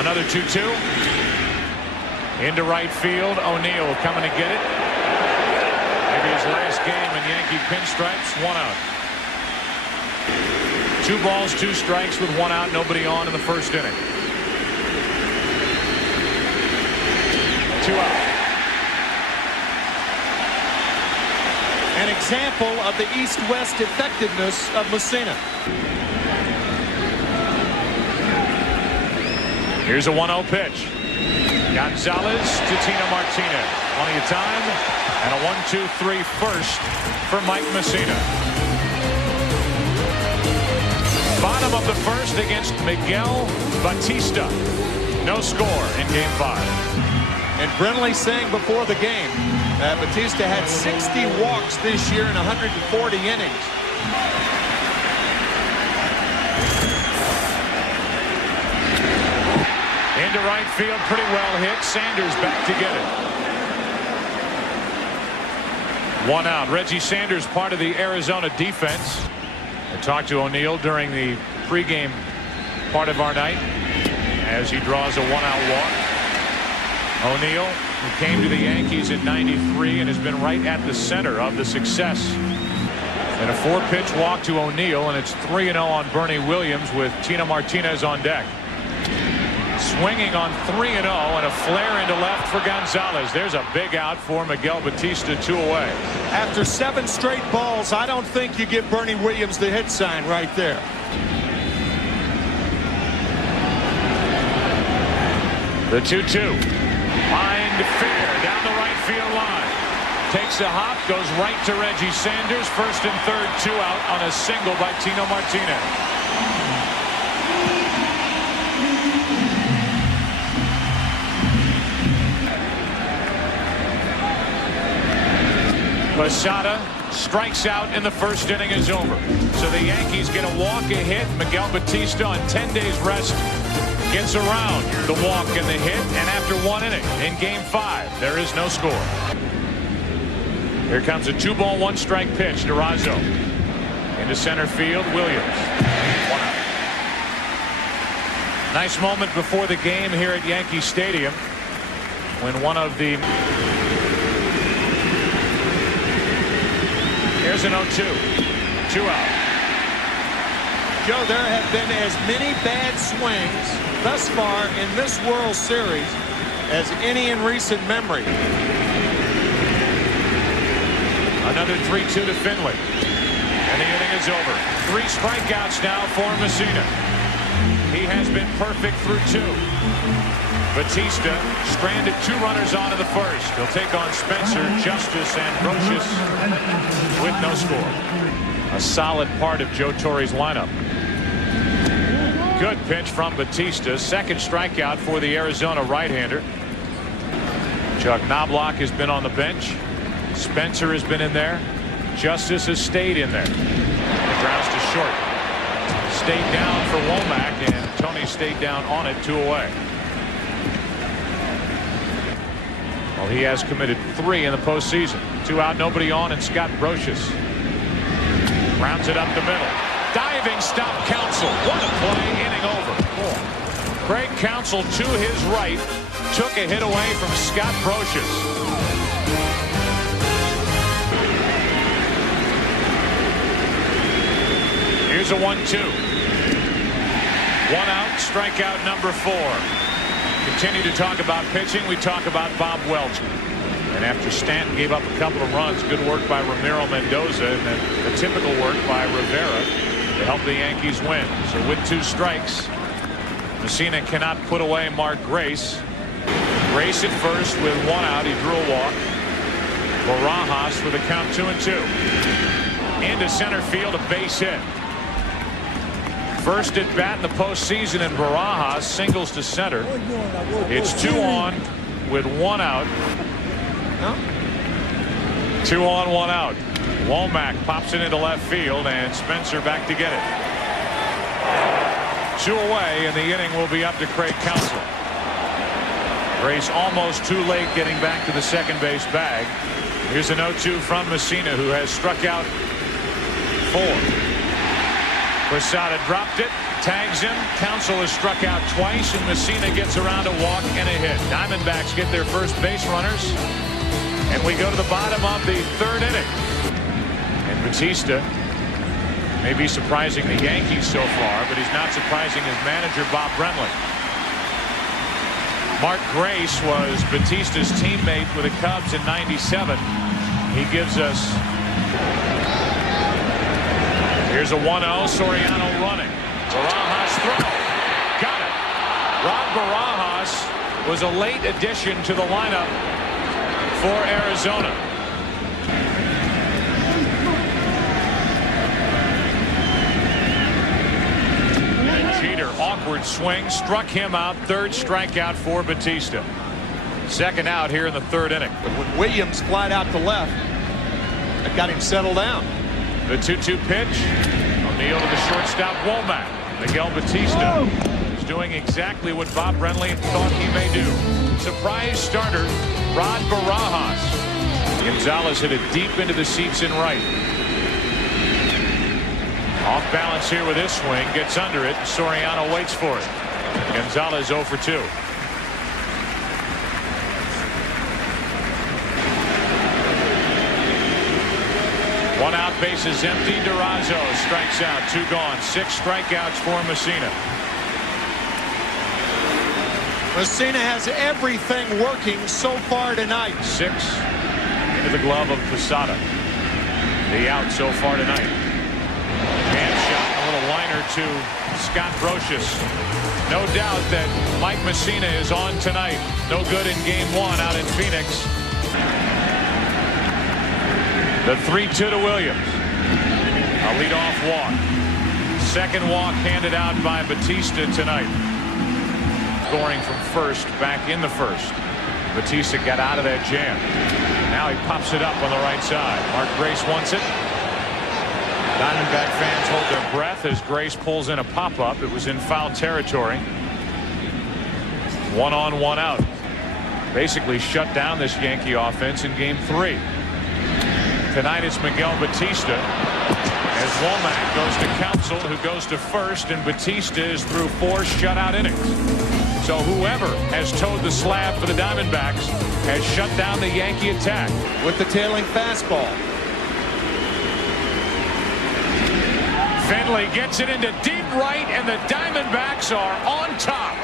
Another 2-2. Into right field. O'Neill coming to get it. Maybe his last game in Yankee pinstripes. 1 out. 2 balls, 2 strikes with 1 out. Nobody on in the first inning. 2 out. An example of the East-West effectiveness of Mussina. Here's a 1-0 pitch. Gonzalez to Tino Martinez. Plenty of time. And a 1-2-3 first for Mike Mussina. Bottom of the first against Miguel Batista. No score in Game 5. And Brinley saying before the game that Batista had 60 walks this year in 140 innings. Into right field, pretty well hit. Sanders back to get it. 1 out. Reggie Sanders, part of the Arizona defense. I talked to O'Neill during the pregame part of our night as he draws a 1-out walk. O'Neill, who came to the Yankees in '93 and has been right at the center of the success. And a 4-pitch walk to O'Neill, and it's 3-0 on Bernie Williams with Tino Martinez on deck. Swinging on 3-0 and a flare into left for Gonzalez. There's a big out for Miguel Batista, 2 away. After 7 straight balls, I don't think you give Bernie Williams the hit sign right there. The 2-2. Mind fair down the right field line. Takes a hop, goes right to Reggie Sanders. First and third, 2 out on a single by Tino Martinez. Posada strikes out and the first inning is over. So the Yankees get a walk, a hit. Miguel Batista on 10 days rest gets around the walk and the hit, and after 1 inning in Game 5 there is no score. Here comes a 2-ball 1-strike pitch to Rizzo. Into center field, Williams. 1 out. Nice moment before the game here at Yankee Stadium when one of the Here's an 0-2. 2 out. Joe, there have been as many bad swings thus far in this World Series as any in recent memory. Another 3-2 to Finley. And the inning is over. 3 strikeouts now for Mussina. He has been perfect through 2. Batista stranded 2 runners on in the first. He'll take on Spencer, Justice, and Brocious with no score. A solid part of Joe Torre's lineup. Good pitch from Batista. Second strikeout for the Arizona right-hander. Chuck Knobloch has been on the bench. Spencer has been in there. Justice has stayed in there. It grounds to short. Stayed down for Womack, and Tony stayed down on it, 2 away. Well, he has committed 3 in the postseason. 2 out, nobody on, and Scott Brocious rounds it up the middle. Diving stop, Counsell. What a play, inning over. Craig Counsell to his right took a hit away from Scott Brocious. Here's a 1-2. 1 out, strikeout number 4. Continue to talk about pitching. We talk about Bob Welch. And after Stanton gave up a couple of runs, good work by Ramiro Mendoza, and then the typical work by Rivera to help the Yankees win. So with 2 strikes, Mussina cannot put away Mark Grace. Grace at first with 1 out. He drew a walk. Barajas with a count 2-2. Into center field, a base hit. First at bat in the postseason, and Barajas singles to center. It's 2 on with 1 out. 2 on, 1 out. Womack pops it into left field, and Spencer back to get it. 2 away, and the inning will be up to Craig Counsell. Grace almost too late getting back to the second base bag. Here's an 0-2 from Mussina, who has struck out 4. Posada dropped it. tags him. Counsell has struck out twice, and Mussina gets around a walk and a hit. Diamondbacks get their first base runners, and we go to the bottom of the third inning. And Batista may be surprising the Yankees so far, but he's not surprising his manager, Bob Brenly. Mark Grace was Batista's teammate with the Cubs in '97. He gives us. Here's a 1-0. Soriano running. Barajas throw. Got it. Rod Barajas was a late addition to the lineup for Arizona. Jeter, awkward swing, struck him out. Third strikeout for Batista. Second out here in the third inning. But when Williams flied out to left, that got him settled down. The 2-2 pitch. O'Neill to the shortstop, Womack. Miguel Batista is doing exactly what Bob Brenly thought he may do. Surprise starter, Rod Barajas. Gonzalez hit it deep into the seats in right. Off balance here with this swing, gets under it. Soriano waits for it. Gonzalez 0 for 2. One out, bases empty. Durazo strikes out. 2 gone. 6 strikeouts for Mussina. Mussina has everything working so far tonight. 6 into the glove of Posada. The out so far tonight. Hand shot, a little liner to Scott Brocious. No doubt that Mike Mussina is on tonight. No good in game 1 out in Phoenix. The 3-2 to Williams. A leadoff walk. Second walk handed out by Batista tonight. Scoring from first, back in the first. Batista got out of that jam. Now he pops it up on the right side. Mark Grace wants it. Diamondback fans hold their breath as Grace pulls in a pop-up. It was in foul territory. 1 on, 1 out. Basically shut down this Yankee offense in game 3. Tonight it's Miguel Batista as Womack goes to Counsell, who goes to first, and Batista is through 4 shutout innings. So whoever has towed the slab for the Diamondbacks has shut down the Yankee attack. With the tailing fastball. Finley gets it into deep right, and the Diamondbacks are on top.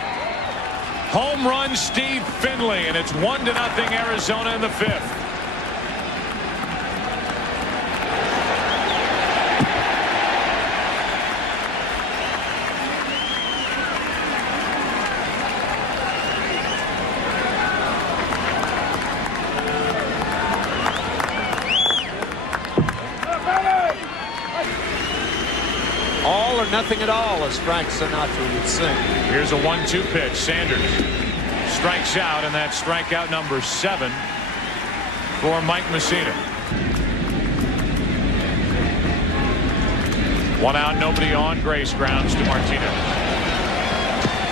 Home run Steve Finley, and it's 1-0 Arizona in the 5th. All or nothing at all, as Frank Sinatra would sing. Here's a 1-2 pitch. Sanders strikes out, and that's strikeout number 7 for Mike Mussina. 1 out, nobody on. Grace grounds to Martinez.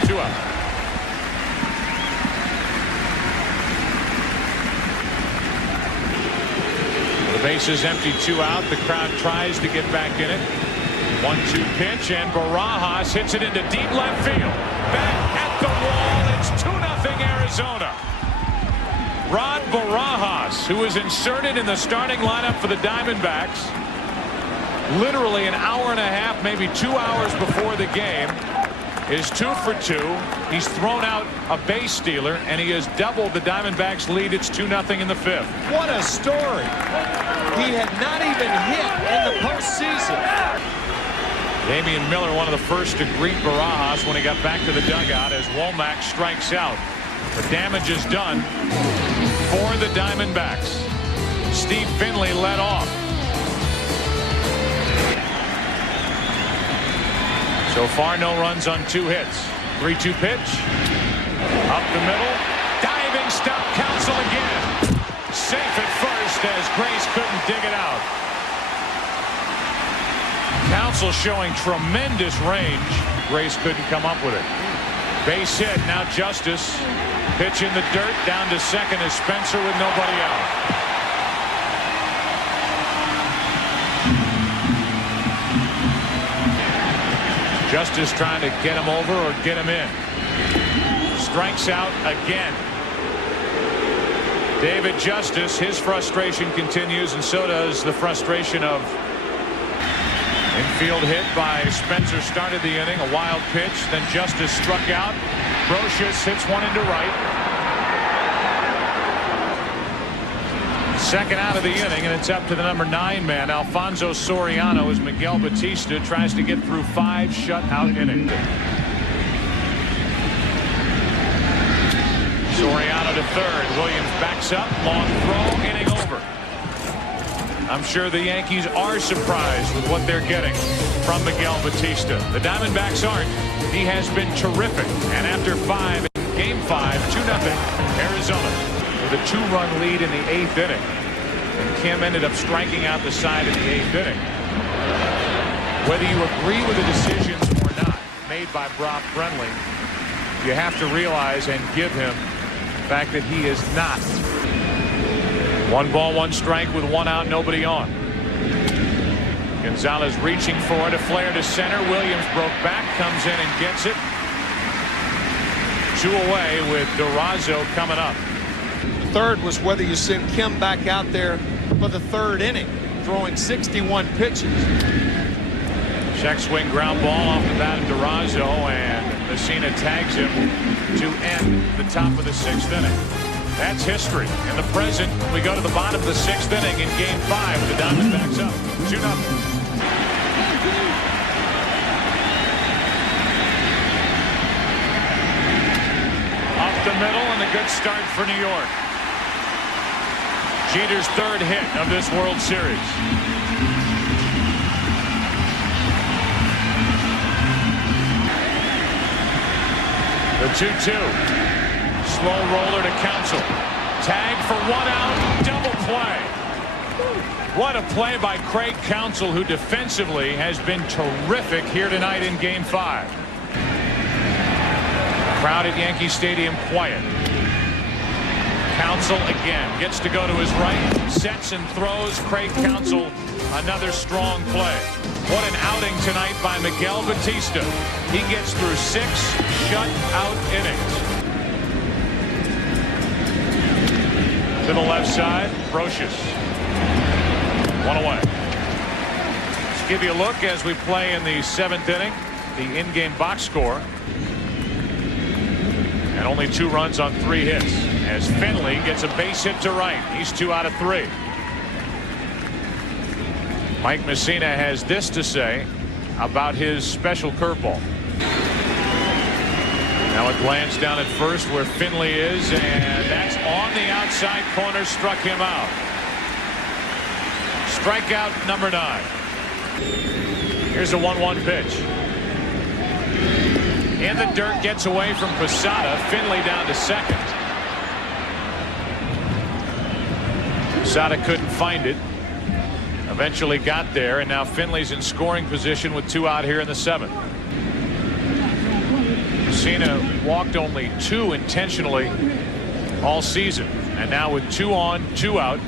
2 out. The base is empty, 2 out. The crowd tries to get back in it. 1-2 pitch, and Barajas hits it into deep left field. Back at the wall. It's 2-0 Arizona. Rod Barajas, who was inserted in the starting lineup for the Diamondbacks literally an hour and a half, maybe 2 hours before the game, is 2 for 2. He's thrown out a base stealer, and he has doubled the Diamondbacks' lead. It's 2-0 in the 5th. What a story. He had not even hit in the postseason. Damian Miller, one of the first to greet Barajas when he got back to the dugout as Womack strikes out. The damage is done for the Diamondbacks. Steve Finley led off. So far, no runs on 2 hits. 3-2 pitch. Up the middle. Diving stop. Counsell again. Safe at first as Grace couldn't dig it out. Counsell showing tremendous range. Grace couldn't come up with it. Base hit. Now Justice. Pitch in the dirt. Down to second is Spencer with nobody out. Justice trying to get him over or get him in. Strikes out again. David Justice, his frustration continues, and so does the frustration of infield hit by Spencer. Started the inning, a wild pitch, then Justice struck out. Brocious hits one into right. Second out of the inning, and it's up to the number 9 man, Alfonso Soriano, as Miguel Batista tries to get through 5 shutout innings. Soriano to third. Williams backs up. Long throw. Inning over. I'm sure the Yankees are surprised with what they're getting from Miguel Batista. The Diamondbacks aren't. He has been terrific. And after 5 in Game 5, 2-0 Arizona with a 2-run lead in the 8th inning. And Kim ended up striking out the side in the 8th inning. Whether you agree with the decisions or not made by Bob Brenly, you have to realize and give him the fact that he is not. 1 ball, 1 strike with 1 out, nobody on. Gonzalez reaching for it, a flare to center. Williams broke back, comes in and gets it. 2 away with Durazo coming up. The third was whether you send Kim back out there for the 3rd inning, throwing 61 pitches. Check swing ground ball off the bat of Durazo, and Mussina tags him to end the top of the 6th inning. That's history. In the present, we go to the bottom of the 6th inning in Game 5 with the Diamondbacks up 2-0. Up the middle, and a good start for New York. Jeter's 3rd hit of this World Series. The 2-2. Slow roller to Counsell. Tag for 1 out. Double play. What a play by Craig Counsell, who defensively has been terrific here tonight in Game 5. Crowd at Yankee Stadium quiet. Counsell again gets to go to his right. Sets and throws. Craig Counsell, another strong play. What an outing tonight by Miguel Batista. He gets through 6 shutout innings. To the left side, Brocious. 1 away. Let's give you a look as we play in the 7th inning. The in-game box score. And only 2 runs on 3 hits. As Finley gets a base hit to right. He's 2 out of 3. Mike Mussina has this to say about his special curveball. Now it lands down at first where Finley is, and that's on the outside corner. Struck him out. Strikeout number 9. Here's a 1-1 pitch. In the dirt, gets away from Posada. Finley down to second. Posada couldn't find it. Eventually got there, and now Finley's in scoring position with 2 out here in the 7th. Mussina walked only 2 intentionally all season, and now with 2 on, 2 out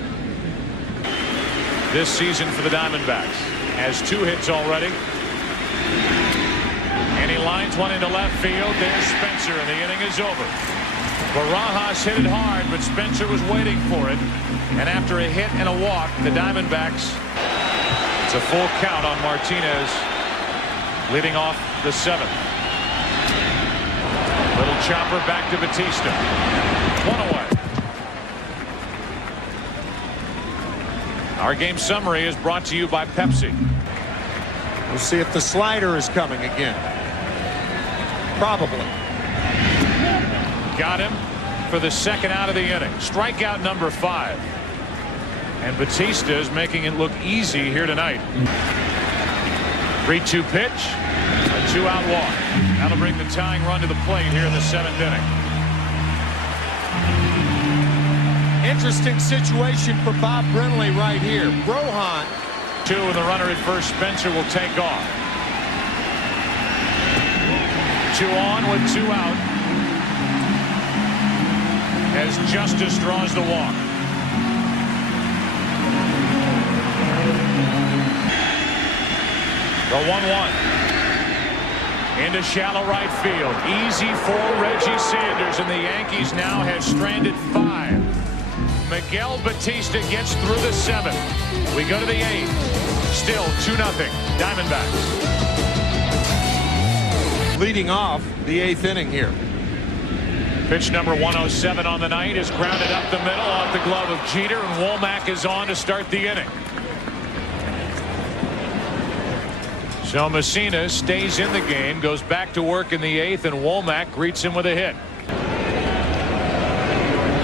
this season for the Diamondbacks. Has 2 hits already, and he lines one into left field. There's Spencer, and the inning is over. Barajas hit it hard, but Spencer was waiting for it, and after a hit and a walk, the Diamondbacks, it's a full count on Martinez leading off the 7th. Little chopper back to Batista. 1 away. Our game summary is brought to you by Pepsi. We'll see if the slider is coming again. Probably. Got him for the 2nd out of the inning. Strikeout number 5. And Batista is making it look easy here tonight. 3-2 pitch. A 2-out walk. That'll bring the tying run to the plate here in the 7th inning. Interesting situation for Bob Brenly right here. Rohan. 2 and the runner at first. Spencer will take off. 2 on with 2 out. As Justice draws the walk. The 1-1. Into shallow right field. Easy for Reggie Sanders, and the Yankees now have stranded 5. Miguel Batista gets through the 7th. We go to the 8th. Still 2-0 Diamondbacks. Leading off the 8th inning here. Pitch number 107 on the night is grounded up the middle off the glove of Jeter, and Womack is on to start the inning. So Mussina stays in the game, goes back to work in the 8th, and Womack greets him with a hit.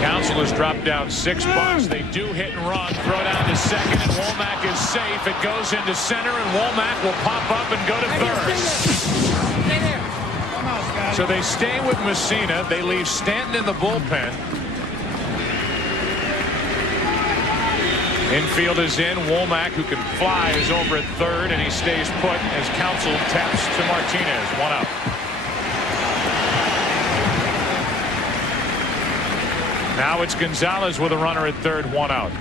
Counsell has dropped down 6 bunts. They do hit and run, throw down to second, and Womack is safe. It goes into center, and Womack will pop up and go to third. So they stay with Mussina. They leave Stanton in the bullpen. Infield is in. Womack, who can fly, is over at third, and he stays put as Counsell taps to Martinez. 1 out. Now it's Gonzalez with a runner at third. 1 out.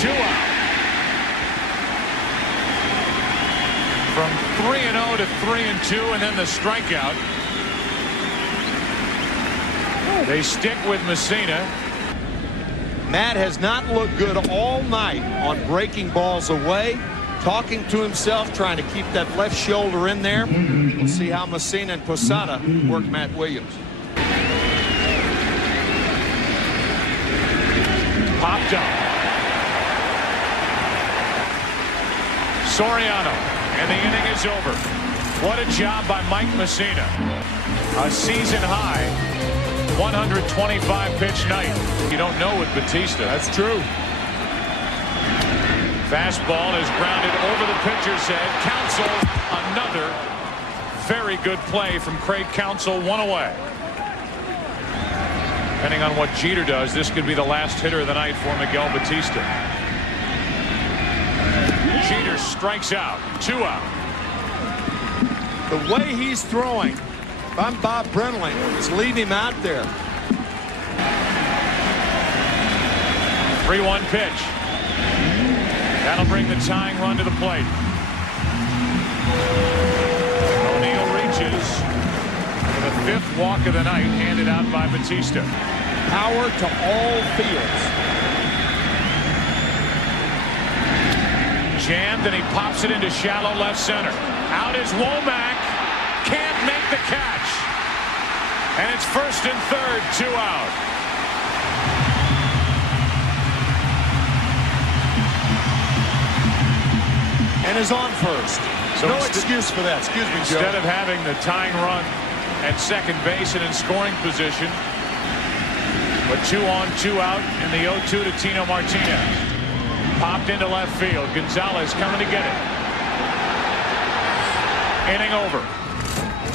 2 out. From 3-0 to 3-2, and then the strikeout. They stick with Mussina. Matt has not looked good all night on breaking balls away, talking to himself, trying to keep that left shoulder in there. We'll see how Mussina and Posada work Matt Williams. Popped up. Soriano, and the inning is over. What a job by Mike Mussina. A season high 125 pitch night. You don't know with Batista. That's true. Fastball is grounded over the pitcher's head. Counsell, another very good play from Craig Counsell. 1 away. Depending on what Jeter does, this could be the last hitter of the night for Miguel Batista. Jeter strikes out. 2 out. The way he's throwing, if I'm Bob Brenly, just leave him out there. 3-1 pitch. That'll bring the tying run to the plate. O'Neill reaches for the 5th walk of the night, handed out by Batista. Power to all fields. Jammed, and he pops it into shallow left center. Out is Womack. Can't make the catch. And it's first and third, 2 out. And is on first. So no excuse for that. Excuse me, Joe. Instead of having the tying run at second base and in scoring position, but 2 on, 2 out in the 0-2 to Tino Martinez. Popped into left field. Gonzalez coming to get it. Inning over.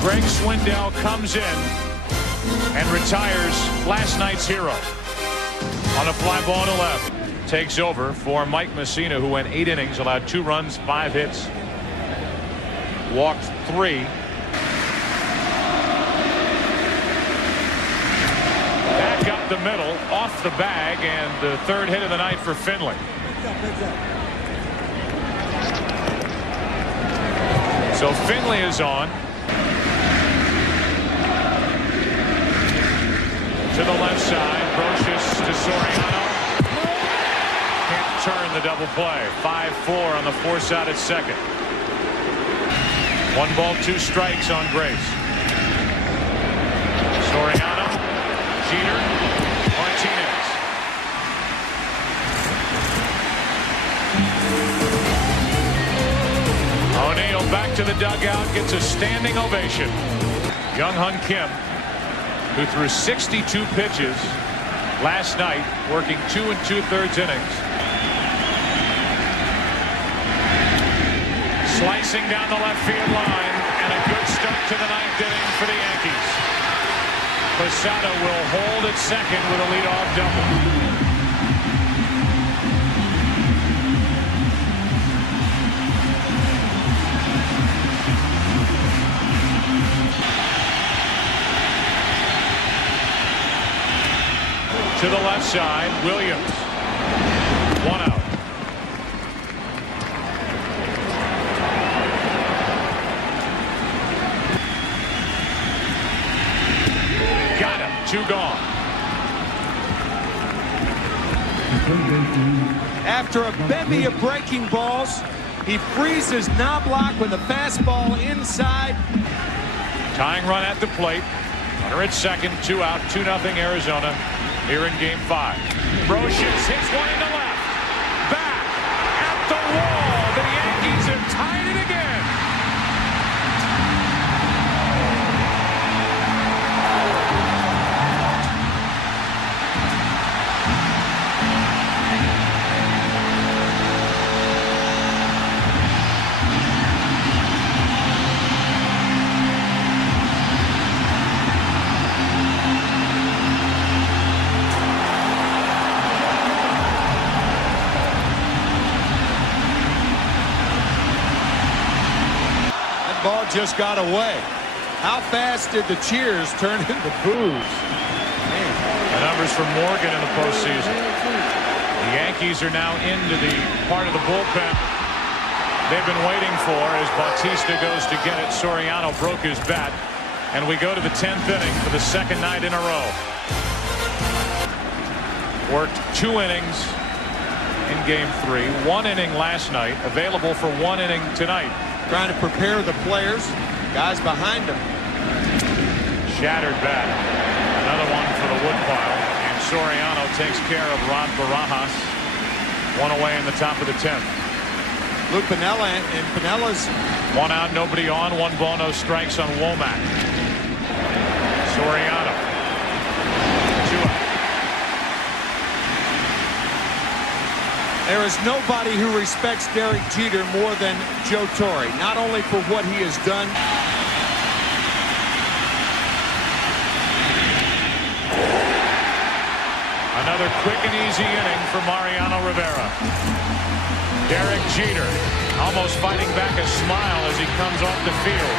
Greg Swindell comes in and retires last night's hero on a fly ball to left. Takes over for Mike Mussina, who went 8 innings, allowed 2 runs, 5 hits, walked 3. Back up the middle, off the bag, and the 3rd hit of the night for Finley. So Finley is on. To the left side, Brocious to Soriano. Can't turn the double play. 5-4 on the force out at second. 1 ball, 2 strikes on Grace. Soriano, Jeter, Martinez. O'Neill back to the dugout, gets a standing ovation. Young-Hun Kim, who threw 62 pitches last night, working 2 2/3 innings. Slicing down the left field line, and a good start to the 9th inning for the Yankees. Posada will hold at second with a leadoff double. To the left side, Williams. 1 out. 2 gone. After a bevy of breaking balls, he freezes Knobloch with a fastball inside. Tying run at the plate. Runner at second, 2 out, 2-0 Arizona here in game 5. Brocious hits one into left. Back at the wall. The Yankees have tied it again. Ball just got away. How fast did the cheers turn into boos? The numbers for Morgan in the postseason. The Yankees are now into the part of the bullpen they've been waiting for as Batista goes to get it. Soriano broke his bat, and we go to the 10th inning for the second night in a row. Worked 2 innings in game 3, 1 inning last night, available for 1 inning tonight. Trying to prepare the players, guys behind him. Shattered bat. Another one for the woodpile. And Soriano takes care of Rod Barajas. 1 away in the top of the 10th. Lou Piniella, and Pinella's 1 out, nobody on. 1 ball, no strikes on Womack. Soriano. 2 out. There is nobody who respects Derek Jeter more than Joe Torre, not only for what he has done. Another quick and easy inning for Mariano Rivera. Derek Jeter almost fighting back a smile as he comes off the field.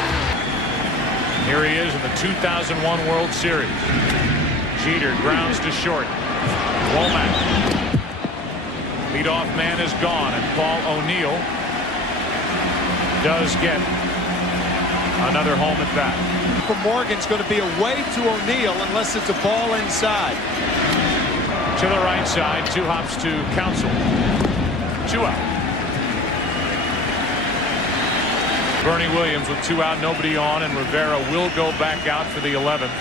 Here he is in the 2001 World Series. Jeter grounds to short. Womack. Leadoff man is gone, and Paul O'Neill does get another home at bat. For Morgan's going to be away to O'Neill unless it's a ball inside. To the right side, 2 hops to Counsell. 2 out. Bernie Williams with 2 out, nobody on, and Rivera will go back out for the 11th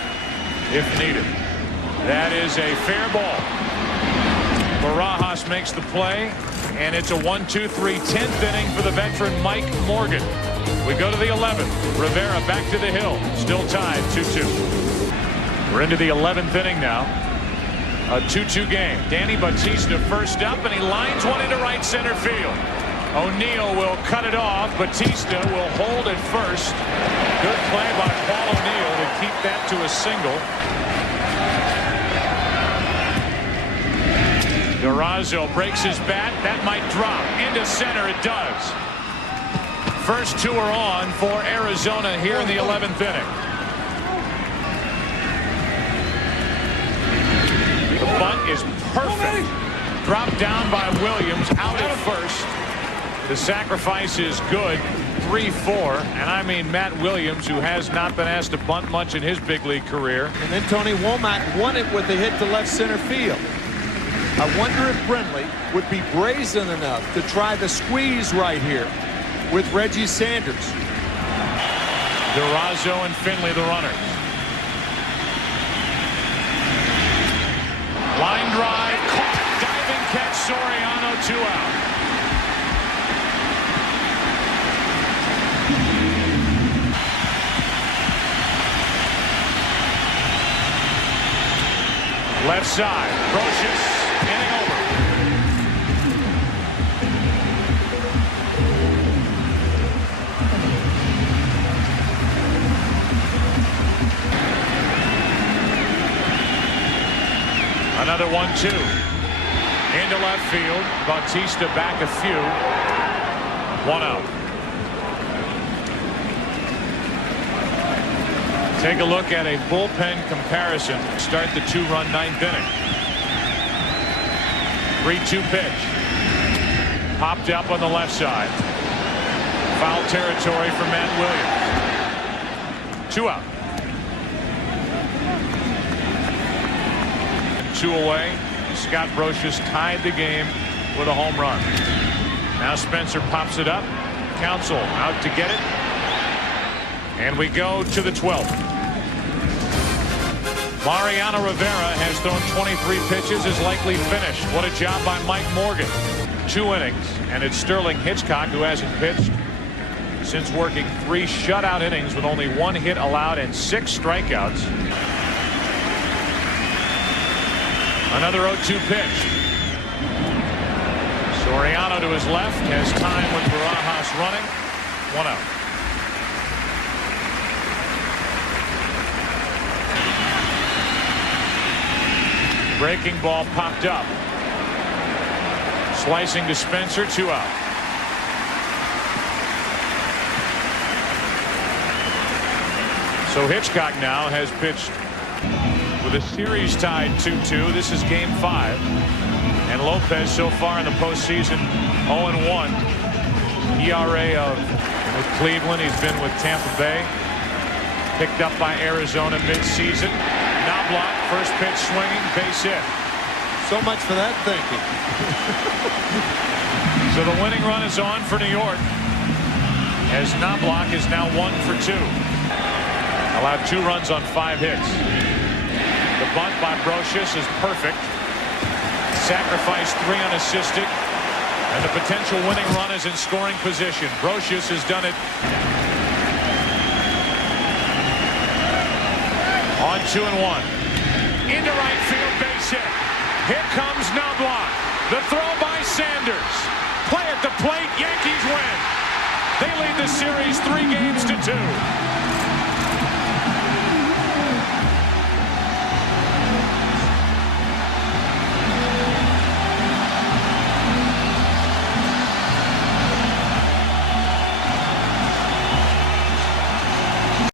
if needed. That is a fair ball. Barajas makes the play, and it's a 1-2-3 10th inning for the veteran Mike Morgan. We go to the 11th. Rivera back to the hill, still tied 2-2. We're into the 11th inning now. A 2-2 game. Danny Batista first up, and he lines one into right center field. O'Neill will cut it off. Batista will hold at first. Good play by Paul O'Neill to keep that to a single. Durazo breaks his bat. That might drop into center. It does. First 2 are on for Arizona here in the 11th inning. The bunt is perfect. Dropped down by Williams, out at first. The sacrifice is good. 3-4, and I mean Matt Williams, who has not been asked to bunt much in his big league career. And then Tony Womack won it with a hit to left center field. I wonder if Brindley would be brazen enough to try the squeeze right here with Reggie Sanders. Durazo and Finley the runners. Line drive, caught, diving catch, Soriano, 2 out. Left side, Brocious. Inning over. Another 1-2. Into left field. Bautista back a few. 1 out. Take a look at a bullpen comparison. Start the 2-run 9th inning. 3-2 pitch. Popped up on the left side. Foul territory for Matt Williams. 2 out. 2 away. Scott Brocious tied the game with a home run. Now Spencer pops it up. Counsell out to get it. And we go to the 12th. Mariano Rivera has thrown 23 pitches, is likely finished. What a job by Mike Morgan. 2 innings, and it's Sterling Hitchcock who hasn't pitched since working 3 shutout innings with only 1 hit allowed and 6 strikeouts. Another 0-2 pitch. Soriano to his left has time with Barajas running. 1 out. Breaking ball popped up. Slicing to Spencer, 2 out. So Hitchcock now has pitched with a series tied 2-2. This is game 5. And Lopez so far in the postseason 0-1. ERA of with Cleveland. He's been with Tampa Bay. Picked up by Arizona mid-season. Knobloch, first pitch swinging, base hit. So much for that thinking. So the winning run is on for New York, as Knobloch is now 1 for 2. Allowed 2 runs on 5 hits. The bunt by Brocious is perfect. Sacrifice 3 unassisted, and the potential winning run is in scoring position. Brocious has done it. On 2-1. Into right field, base hit. Here comes Knobloch. The throw by Sanders. Play at the plate. Yankees win. They lead the series 3-2.